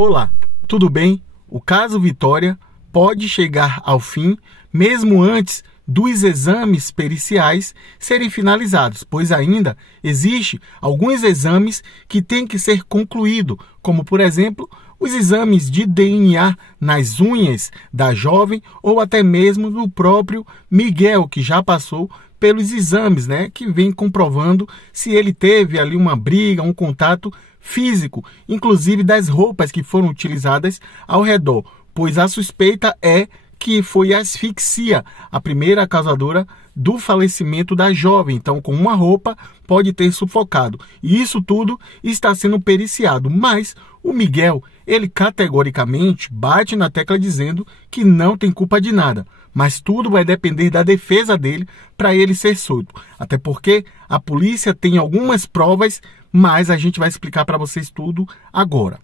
Olá, tudo bem? O caso Vitória pode chegar ao fim mesmo antes dos exames periciais serem finalizados, pois ainda existe alguns exames que têm que ser concluídos, como por exemplo, os exames de DNA nas unhas da jovem ou até mesmo do próprio Miguel, que já passou pelos exames, que vem comprovando se ele teve ali uma briga, um contato físico, inclusive das roupas que foram utilizadas ao redor, pois a suspeita é que foi a asfixia, a primeira causadora do falecimento da jovem. Então, com uma roupa, pode ter sufocado. E isso tudo está sendo periciado. Mas o Miguel, ele categoricamente bate na tecla dizendo que não tem culpa de nada. Mas tudo vai depender da defesa dele para ele ser solto. Até porque a polícia tem algumas provas, mas a gente vai explicar para vocês tudo agora.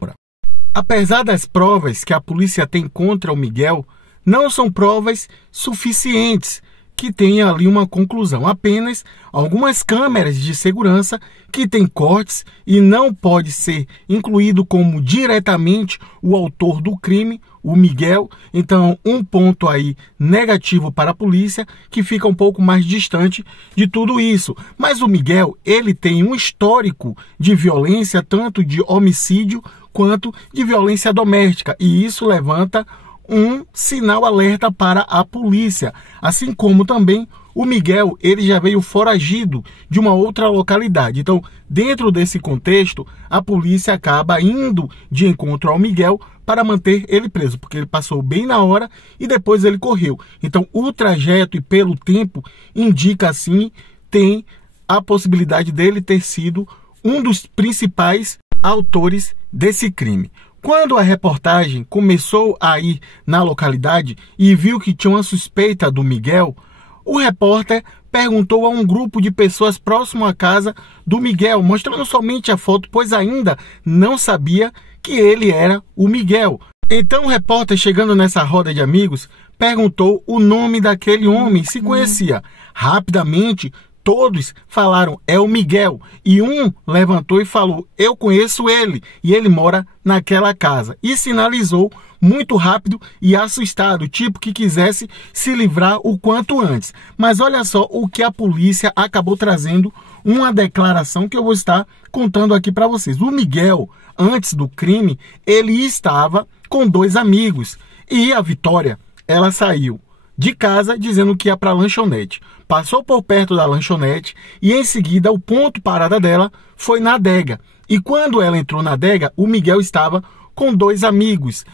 Apesar das provas que a polícia tem contra o Miguel, não são provas suficientes que tenham ali uma conclusão. Apenas algumas câmeras de segurança que têm cortes e não pode ser incluído como diretamente o autor do crime, o Miguel. Então, um ponto aí negativo para a polícia, que fica um pouco mais distante de tudo isso. Mas o Miguel, ele tem um histórico de violência, tanto de homicídio quanto de violência doméstica. E isso levanta um sinal alerta para a polícia, assim como também o Miguel, ele já veio foragido de uma outra localidade. Então, dentro desse contexto, a polícia acaba indo de encontro ao Miguel para manter ele preso, porque ele passou bem na hora e depois ele correu. Então, o trajeto e pelo tempo indica assim, tem a possibilidade dele ter sido um dos principais autores desse crime. Quando a reportagem começou a ir na localidade e viu que tinha uma suspeita do Miguel, o repórter perguntou a um grupo de pessoas próximo à casa do Miguel, mostrando somente a foto, pois ainda não sabia que ele era o Miguel. Então o repórter, chegando nessa roda de amigos, perguntou o nome daquele homem, se conhecia. Rapidamente, todos falaram, é o Miguel. E um levantou e falou, eu conheço ele, e ele mora naquela casa. E sinalizou muito rápido e assustado, tipo que quisesse se livrar o quanto antes. Mas olha só o que a polícia acabou trazendo, uma declaração que eu vou estar contando aqui para vocês. O Miguel, antes do crime, ele estava com dois amigos. E a Vitória, ela saiu de casa dizendo que ia para a lanchonete. Passou por perto da lanchonete e em seguida o ponto parada dela foi na adega. E quando ela entrou na adega, o Miguel estava com dois amigos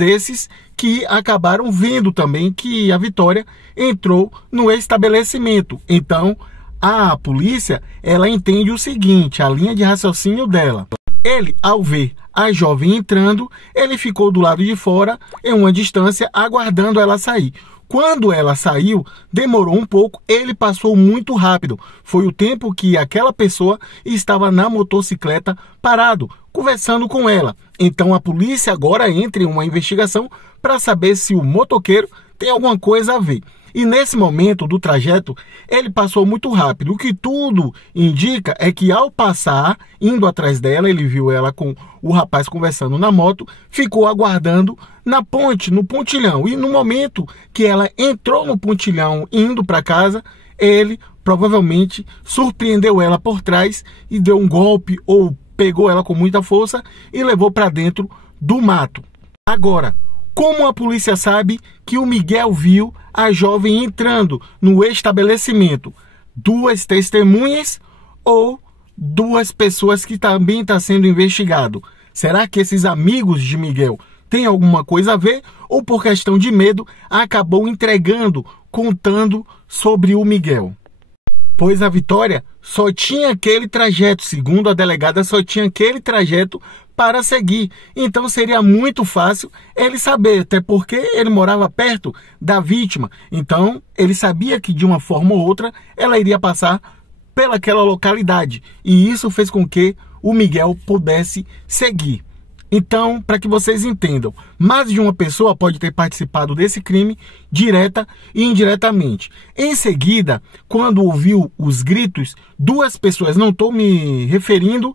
esses que acabaram vendo também que a Vitória entrou no estabelecimento. Então, a polícia, ela entende o seguinte, a linha de raciocínio dela. Ele, ao ver a jovem entrando, ele ficou do lado de fora, em uma distância, aguardando ela sair. Quando ela saiu, demorou um pouco, ele passou muito rápido. Foi o tempo que aquela pessoa estava na motocicleta parado, conversando com ela. Então a polícia agora entra em uma investigação para saber se o motoqueiro tem alguma coisa a ver. E nesse momento do trajeto, ele passou muito rápido. O que tudo indica é que ao passar, indo atrás dela, ele viu ela com o rapaz conversando na moto, ficou aguardando na ponte, no pontilhão. E no momento que ela entrou no pontilhão indo para casa, ele provavelmente surpreendeu ela por trás e deu um golpe ou pegou ela com muita força e levou para dentro do mato. Agora, como a polícia sabe que o Miguel viu a jovem entrando no estabelecimento? Duas testemunhas ou duas pessoas que também estão sendo investigado? Será que esses amigos de Miguel têm alguma coisa a ver? Ou por questão de medo acabou entregando, contando sobre o Miguel? Pois a Vitória só tinha aquele trajeto, segundo a delegada, só tinha aquele trajeto para seguir. Então seria muito fácil ele saber, até porque ele morava perto da vítima. Então ele sabia que de uma forma ou outra ela iria passar pelaquela localidade. E isso fez com que o Miguel pudesse seguir. Então, para que vocês entendam, mais de uma pessoa pode ter participado desse crime, direta e indiretamente. Em seguida, quando ouviu os gritos, duas pessoas, não estou me referindo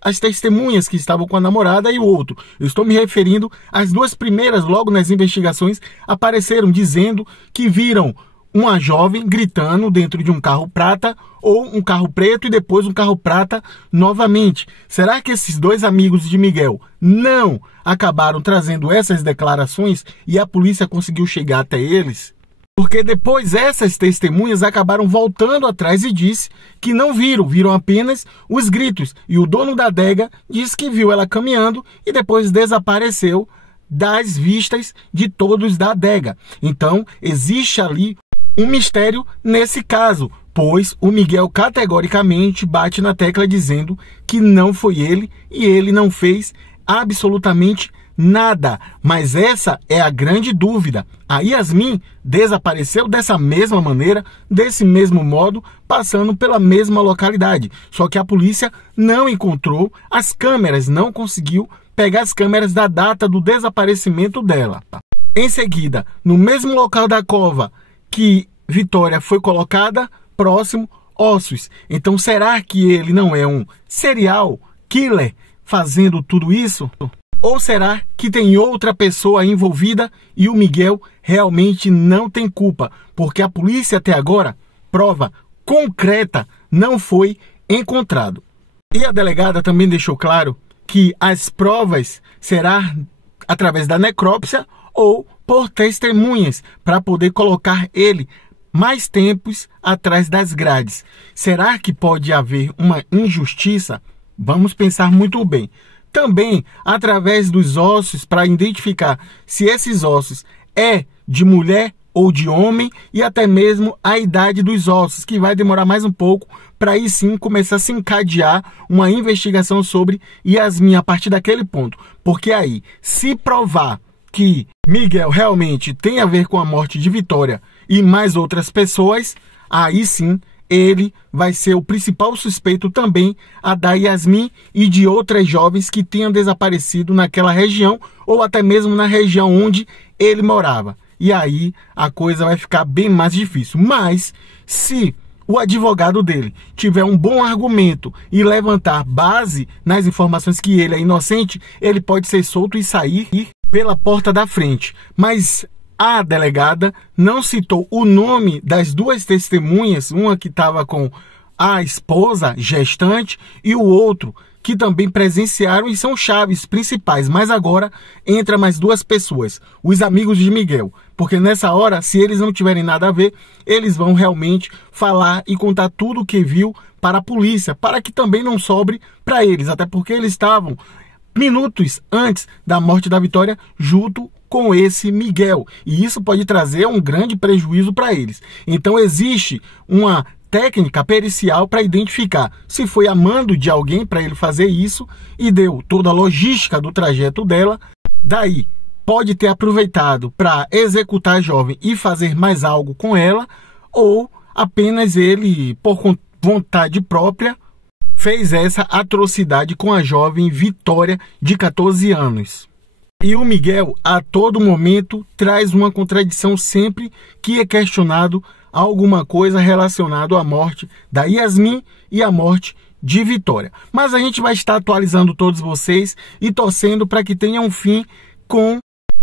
às testemunhas que estavam com a namorada e o outro, eu estou me referindo às duas primeiras, logo nas investigações, apareceram dizendo que viram uma jovem gritando dentro de um carro prata ou um carro preto e depois um carro prata novamente. Será que esses dois amigos de Miguel não acabaram trazendo essas declarações e a polícia conseguiu chegar até eles? Porque depois essas testemunhas acabaram voltando atrás e disse que não viram apenas os gritos. E o dono da adega disse que viu ela caminhando e depois desapareceu das vistas de todos da adega. Então, existe ali um mistério nesse caso, pois o Miguel categoricamente bate na tecla dizendo que não foi ele e ele não fez absolutamente nada. Mas essa é a grande dúvida. A Yasmin desapareceu dessa mesma maneira, desse mesmo modo, passando pela mesma localidade. Só que a polícia não encontrou as câmeras, não conseguiu pegar as câmeras da data do desaparecimento dela. Em seguida, no mesmo local da cova que Vitória foi colocada, próximo, ossos. Então, será que ele não é um serial killer fazendo tudo isso? Ou será que tem outra pessoa envolvida e o Miguel realmente não tem culpa? Porque a polícia até agora, prova concreta não foi encontrado. E a delegada também deixou claro que as provas serão através da necrópsia ou por testemunhas, para poder colocar ele mais tempos atrás das grades. Será que pode haver uma injustiça? Vamos pensar muito bem. Também através dos ossos, para identificar se esses ossos é de mulher ou de homem, e até mesmo a idade dos ossos, que vai demorar mais um pouco para aí sim começar a se encadear uma investigação sobre Yasmin a partir daquele ponto. Porque aí, se provar que Miguel realmente tem a ver com a morte de Vitória e mais outras pessoas, aí sim ele vai ser o principal suspeito também a da Yasmin e de outras jovens que tenham desaparecido naquela região ou até mesmo na região onde ele morava. E aí a coisa vai ficar bem mais difícil. Mas se o advogado dele tiver um bom argumento e levantar base nas informações que ele é inocente, ele pode ser solto e sair pela porta da frente. Mas a delegada não citou o nome das duas testemunhas, uma que estava com a esposa gestante e o outro que também presenciaram e são chaves principais. Mas agora entra mais duas pessoas, os amigos de Miguel. Porque nessa hora, se eles não tiverem nada a ver, eles vão realmente falar e contar tudo o que viu para a polícia, para que também não sobre para eles. Até porque eles estavam minutos antes da morte da Vitória junto com esse Miguel. E isso pode trazer um grande prejuízo para eles. Então existe uma técnica pericial para identificar se foi a mando de alguém para ele fazer isso e deu toda a logística do trajeto dela. Daí pode ter aproveitado para executar a jovem e fazer mais algo com ela, ou apenas ele, por vontade própria, fez essa atrocidade com a jovem Vitória, de 14 anos. E o Miguel, a todo momento, traz uma contradição sempre que é questionado alguma coisa relacionada à morte da Yasmin e à morte de Vitória. Mas a gente vai estar atualizando todos vocês e torcendo para que tenha um fim com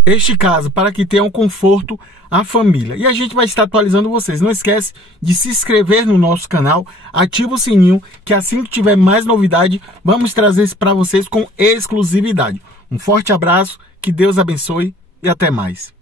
este caso, para que tenha um conforto à família. E a gente vai estar atualizando vocês. Não esquece de se inscrever no nosso canal, ativa o sininho, que assim que tiver mais novidade, vamos trazer isso para vocês com exclusividade. Um forte abraço, que Deus abençoe e até mais.